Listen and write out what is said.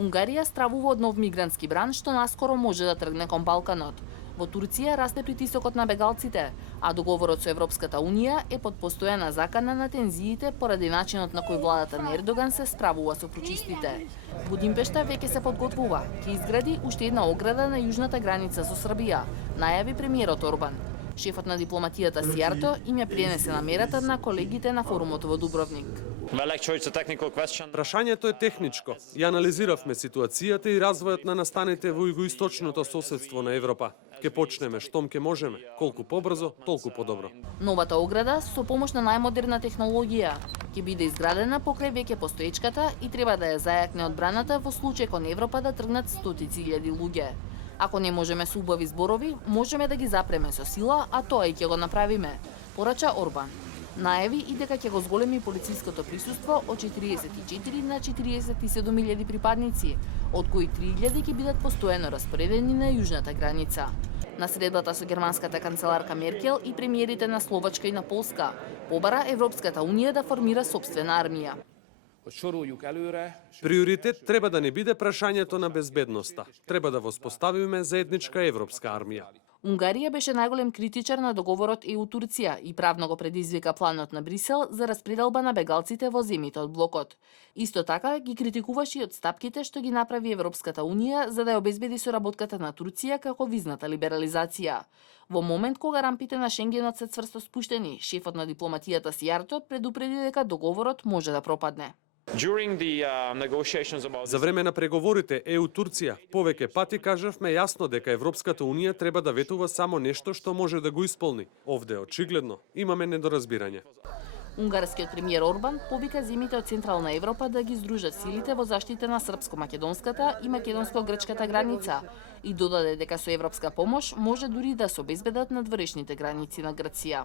Унгарија стравува од нов мигрантски бран што наскоро може да тргне кон Балканот. Во Турција расте притисокот на бегалците, а договорот со Европската Унија е под постојана закана на тензиите поради начинот на кој владата на Ердоган се справува со прочистите. Будимпешта веќе се подготвува, ќе изгради уште една ограда на јужната граница со Србија, најави премиерот Орбан. Шефот на дипломатијата Сијарто им ја пренесе намерата на колегите на форумот во Дубровник. Прашањето е техничко. Ја анализиравме ситуацијата и развојот на настаните во југоисточното соседство на Европа. Ке почнеме штом ке можеме, колку побрзо, толку подобро. Новата ограда со помош на најмодерна технологија ќе биде изградена покрај веќе постоечката и треба да ја зајакне одбраната во случај кон Европа да тргнат стотици илјади луѓе. Ако не можеме со убави зборови, можеме да ги запреме со сила, а тоа и ќе го направиме, порача Орбан. Најави и дека ќе го зголеми полициското присуство од 44 на 47.000 припадници, од кои 3.000 ќе бидат постојано распоредени на јужната граница. На средбата со германската канцеларка Меркел и премиерите на Словачка и на Полска побара Европската Унија да формира сопствена армија. Приоритет треба да не биде прашањето на безбедноста. Треба да воспоставиме заедничка европска армија. Унгарија беше најголем критичар на договорот ЕУ-Турција и правно го предизвика планот на Брисел за распределба на бегалците во земјите од блокот. Исто така ги критикуваше и одстапките што ги направи Европската Унија за да ја обезбеди соработката на Турција како визната либерализација. Во момент кога рампите на Шенгенот се цврсто спуштени, шефот на дипломатијата Сијарто предупреди дека договорот може да пропадне. За време на преговорите ЕУ-Турција, повеќе пати кажавме јасно дека Европската Унија треба да ветува само нешто што може да го исполни. Овде очигледно имаме недоразбирање. Унгарскиот премиер Орбан повика земјите од Централна Европа да ги здружат силите во заштита на српско-македонската и македонско-грчката граница и додаде дека со европска помош може дури да се обезбедат надворешните граници на Грција.